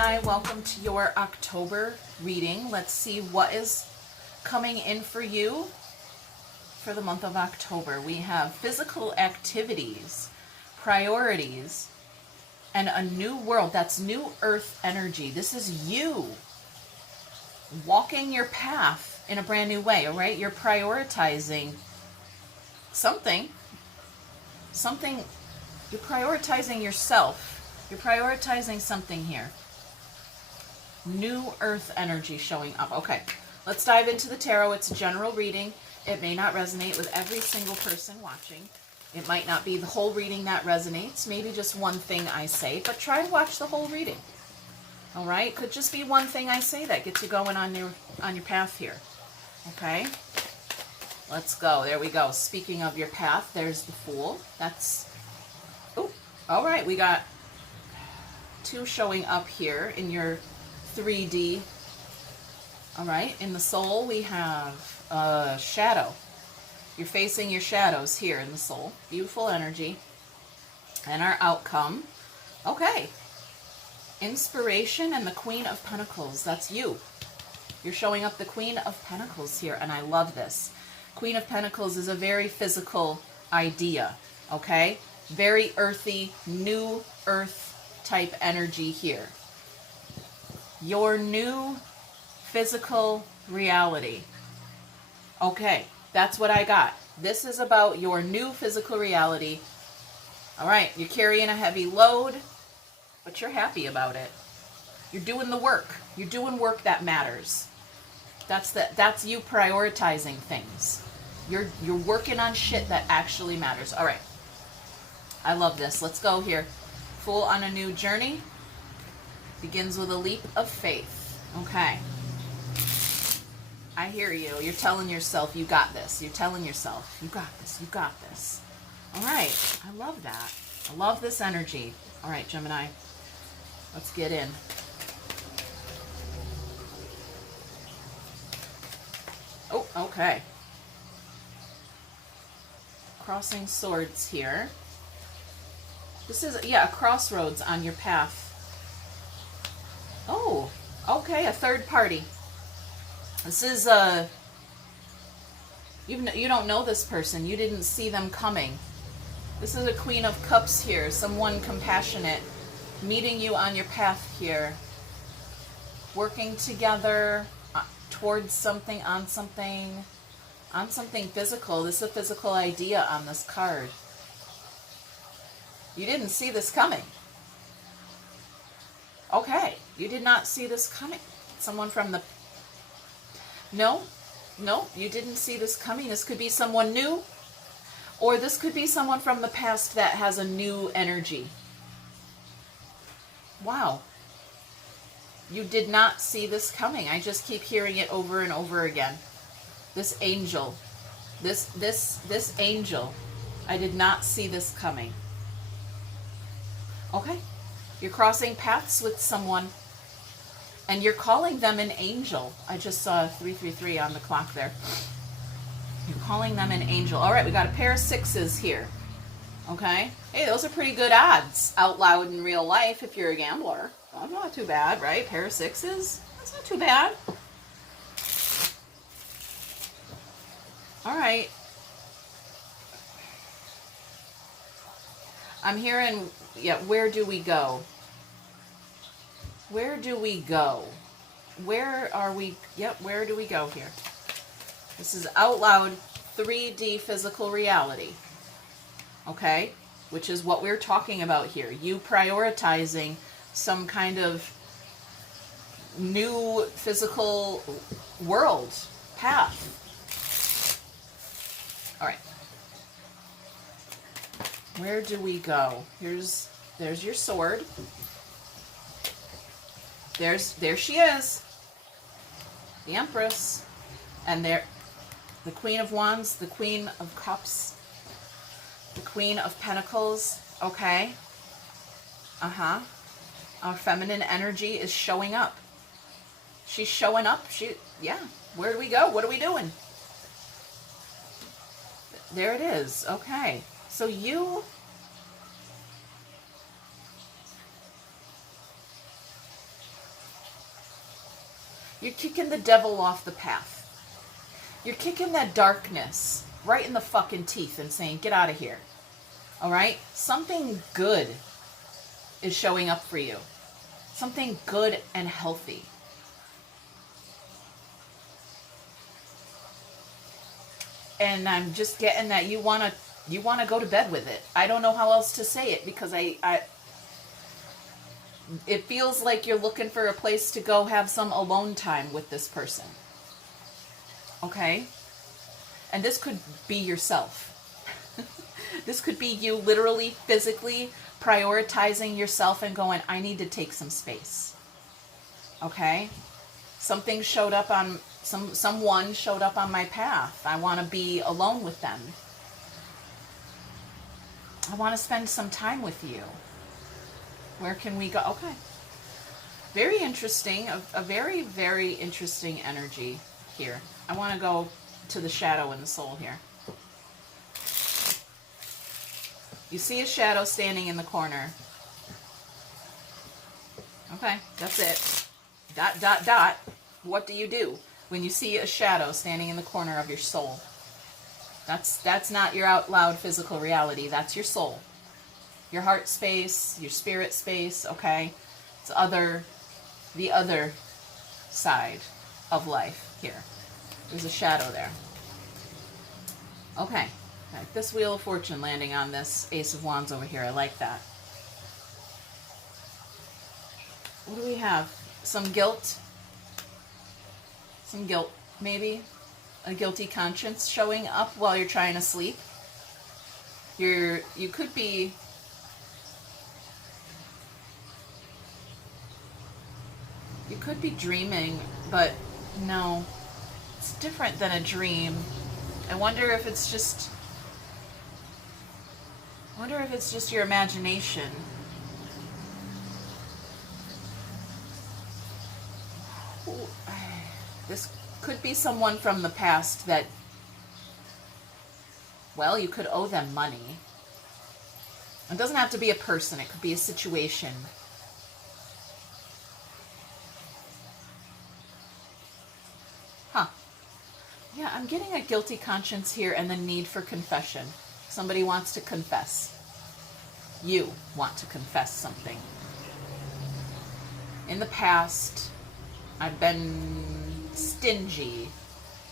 Gemini, welcome to your October reading. Let's see what is coming in for you for the month of October. We have physical activities, priorities, and a new world. That's new earth energy. This is you walking your path in a brand new way, all right? You're prioritizing something, you're prioritizing yourself. You're prioritizing something here. New earth energy showing up. Okay, let's dive into the tarot. It's a general reading. It may not resonate with every single person watching. It might not be the whole reading that resonates. Maybe just one thing I say, but try to watch the whole reading. All right, could just be one thing I say that gets you going on your path here. Okay, let's go. There we go. Speaking of your path, there's the Fool. That's, oh, all right. We got two showing up here in your 3D. All right, in the soul we have a shadow. You're facing your shadows here in the soul. Beautiful energy. And our outcome. Okay. Inspiration and the Queen of Pentacles. That's you. You're showing up the Queen of Pentacles here, and I love this. Queen of Pentacles is a very physical idea, okay? Very earthy, new earth type energy here. Your new physical reality. Okay, that's what I got. This is about your new physical reality. All right, you're carrying a heavy load, but you're happy about it. You're doing the work. You're doing work that matters. That's you prioritizing things. You're working on shit that actually matters. All right. I love this. Let's go here. Fool on a new journey begins with a leap of faith. Okay. I hear you. You're telling yourself you got this. You're telling yourself you got this. You got this. All right. I love that. I love this energy. All right, Gemini. Let's get in. Oh, okay. Crossing swords here. This is, yeah, a crossroads on your path. Oh, okay, a third party. This is you don't know this person. You didn't see them coming. This is a Queen of Cups here. Someone compassionate meeting you on your path here. Working together towards something, on something physical. This is a physical idea on this card. You didn't see this coming. Okay, you did not see this coming. Someone from the... No, you didn't see this coming. This could be someone new, or this could be someone from the past that has a new energy. Wow. You did not see this coming. I just keep hearing it over and over again. This angel. This angel. I did not see this coming. Okay. You're crossing paths with someone, and you're calling them an angel. I just saw 333 on the clock there. You're calling them an angel. All right, we got a pair of sixes here. Okay. Hey, those are pretty good odds out loud in real life if you're a gambler. Well, not too bad, right? Pair of sixes. That's not too bad. All right. I'm hearing, yeah, where do we go? Where do we go? Where are we? Yep, where do we go here? This is out loud 3D physical reality. Okay? Which is what we're talking about here. You prioritizing some kind of new physical world path. All right. Where do we go? There's your sword. There she is. The Empress. And there, the Queen of Wands, the Queen of Cups, the Queen of Pentacles. Okay. Our feminine energy is showing up. She's showing up. Yeah. Where do we go? What are we doing? There it is. Okay. So you... You're kicking the devil off the path. You're kicking that darkness right in the fucking teeth and saying, get out of here. All right? Something good is showing up for you. Something good and healthy. And I'm just getting that you want to go to bed with it. I don't know how else to say it, because it feels like you're looking for a place to go have some alone time with this person. Okay? And this could be yourself. This could be you literally, physically prioritizing yourself and going, I need to take some space. Okay? Something showed up on, someone showed up on my path. I want to be alone with them. I want to spend some time with you. Where can we go? Okay. Very interesting. A very, very interesting energy here. I want to go to the shadow in the soul here. You see a shadow standing in the corner. Okay, that's it. Dot, dot, dot. What do you do when you see a shadow standing in the corner of your soul? That's not your out loud physical reality. That's your soul. Your heart space, your spirit space, okay? It's the other side of life here. There's a shadow there. Okay. Right. This Wheel of Fortune landing on this Ace of Wands over here. I like that. What do we have? Some guilt? Some guilt, maybe? A guilty conscience showing up while you're trying to sleep? You could be... You could be dreaming, but no. It's different than a dream. I wonder if it's just... your imagination. This could be someone from the past that, well, you could owe them money. It doesn't have to be a person. It could be a situation. Huh. Yeah, I'm getting a guilty conscience here and the need for confession. Somebody wants to confess. You want to confess something. In the past, I've been stingy.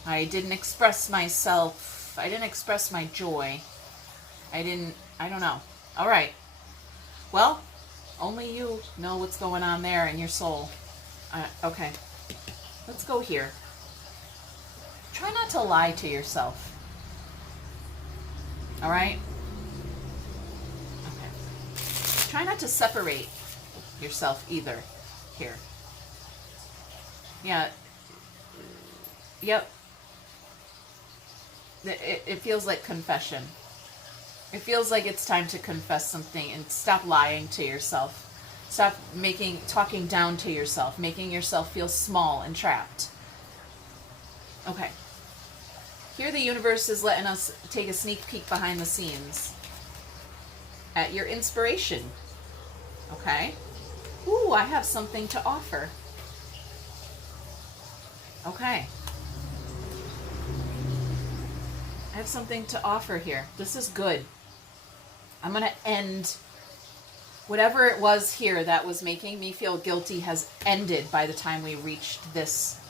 I didn't express myself. I didn't express my joy. I don't know. All right. Well, only you know what's going on there in your soul. Okay. Let's go here. Try not to lie to yourself. All right? Okay. Try not to separate yourself either here. Yeah. Yep. It feels like confession. It feels like it's time to confess something and stop lying to yourself. Stop talking down to yourself, making yourself feel small and trapped. Okay. Here the universe is letting us take a sneak peek behind the scenes at your inspiration. Okay? Ooh, I have something to offer. Okay. I have something to offer here. This is good. I'm going to end whatever it was here that was making me feel guilty has ended by the time we reached this.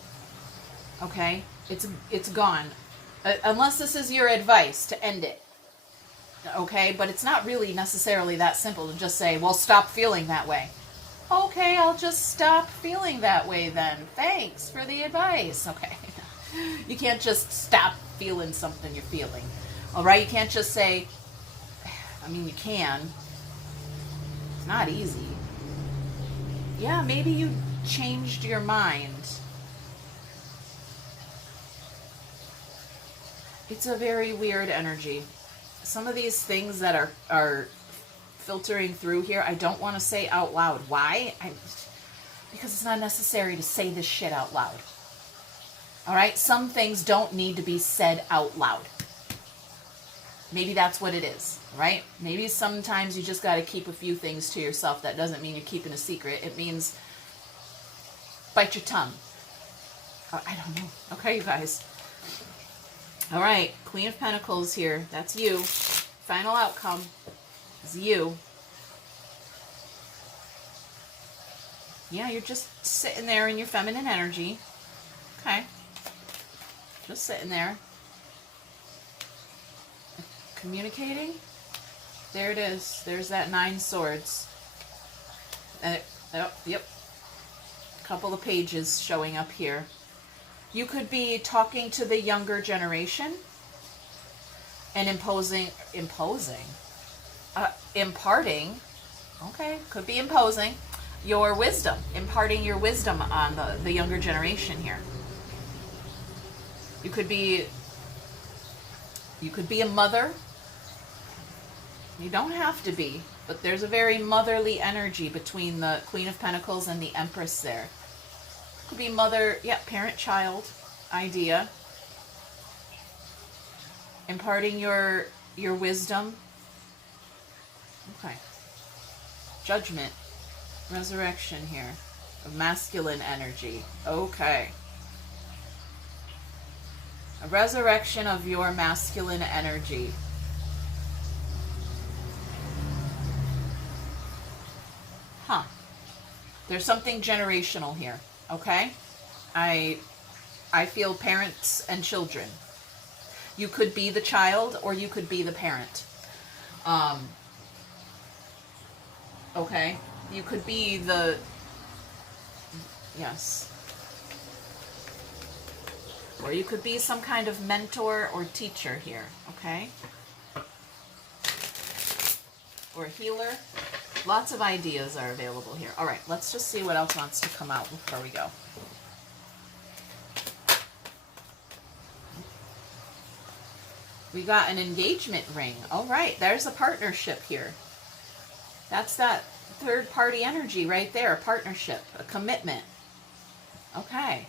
Okay? It's gone. Unless this is your advice to end it. Okay? But it's not really necessarily that simple to just say, well, stop feeling that way. Okay, I'll just stop feeling that way then. Thanks for the advice. Okay. You can't just stop feeling something you're feeling. All right? You can't just say, I mean, you can. It's not easy. Yeah, maybe you changed your mind. It's a very weird energy. Some of these things that are filtering through here, I don't want to say out loud. Why? Because it's not necessary to say this shit out loud. All right? Some things don't need to be said out loud. Maybe that's what it is, right? Maybe sometimes you just got to keep a few things to yourself. That doesn't mean you're keeping a secret. It means bite your tongue. I don't know. Okay, you guys. All right, Queen of Pentacles here. That's you. Final outcome is you. Yeah, you're just sitting there in your feminine energy. Okay. Just sitting there. Communicating. There it is. There's that 9 swords. Oh, yep. A couple of pages showing up here. You could be talking to the younger generation and imparting, okay, could be imposing your wisdom, imparting your wisdom on the younger generation here. You could be a mother. You don't have to be, but there's a very motherly energy between the Queen of Pentacles and the Empress there. Could be mother, yeah, parent-child idea. Imparting your wisdom. Okay. Judgment. Resurrection here. Of masculine energy. Okay. A resurrection of your masculine energy. Huh. There's something generational here. Okay? I feel parents and children. You could be the child or you could be the parent. Okay? You could be the... Yes. Or you could be some kind of mentor or teacher here. Okay? Or a healer. Lots of ideas are available here. All right, let's just see what else wants to come out before we go. We got an engagement ring. All right, there's a partnership here. That's that third party energy right there. A partnership, a commitment. Okay.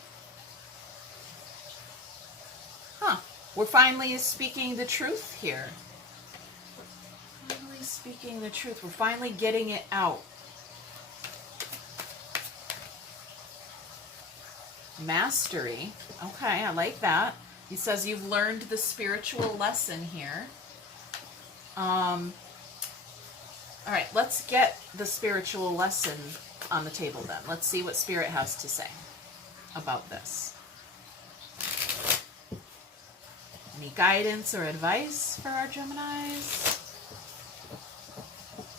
Huh. We're finally speaking the truth here. Speaking the truth. We're finally getting it out. Mastery. Okay, I like that. He says you've learned the spiritual lesson here. All right, let's get the spiritual lesson on the table then. Let's see what Spirit has to say about this. Any guidance or advice for our Geminis?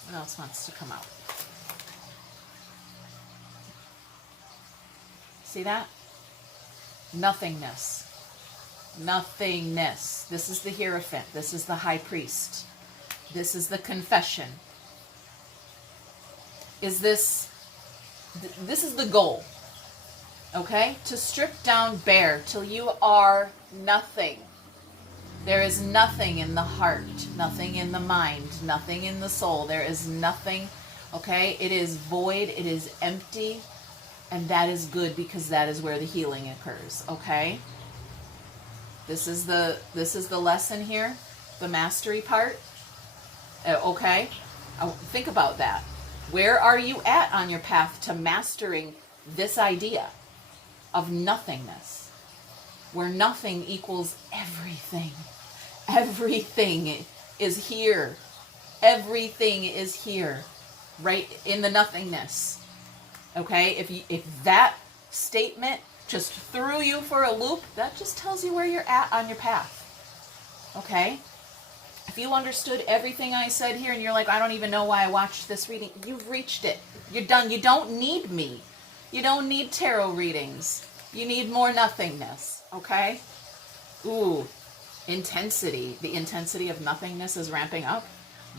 What else wants to come out? See that? Nothingness. Nothingness. This is the Hierophant. This is the High Priest. This is the Confession. This is the goal. Okay? To strip down bare till you are nothing. There is nothing in the heart, nothing in the mind, nothing in the soul. There is nothing, okay? It is void, it is empty, and that is good because that is where the healing occurs, okay? This is the lesson here, the mastery part, okay? Think about that. Where are you at on your path to mastering this idea of nothingness? Where nothing equals everything. Everything is here. Everything is here. Right in the nothingness. Okay? If that statement just threw you for a loop, that just tells you where you're at on your path. Okay? If you understood everything I said here and you're like, I don't even know why I watched this reading, you've reached it. You're done. You don't need me. You don't need tarot readings. You need more nothingness. Okay? Ooh, intensity. The intensity of nothingness is ramping up.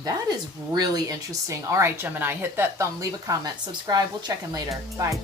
That is really interesting. All right, Gemini, hit that thumb, leave a comment, subscribe. We'll check in later. Bye.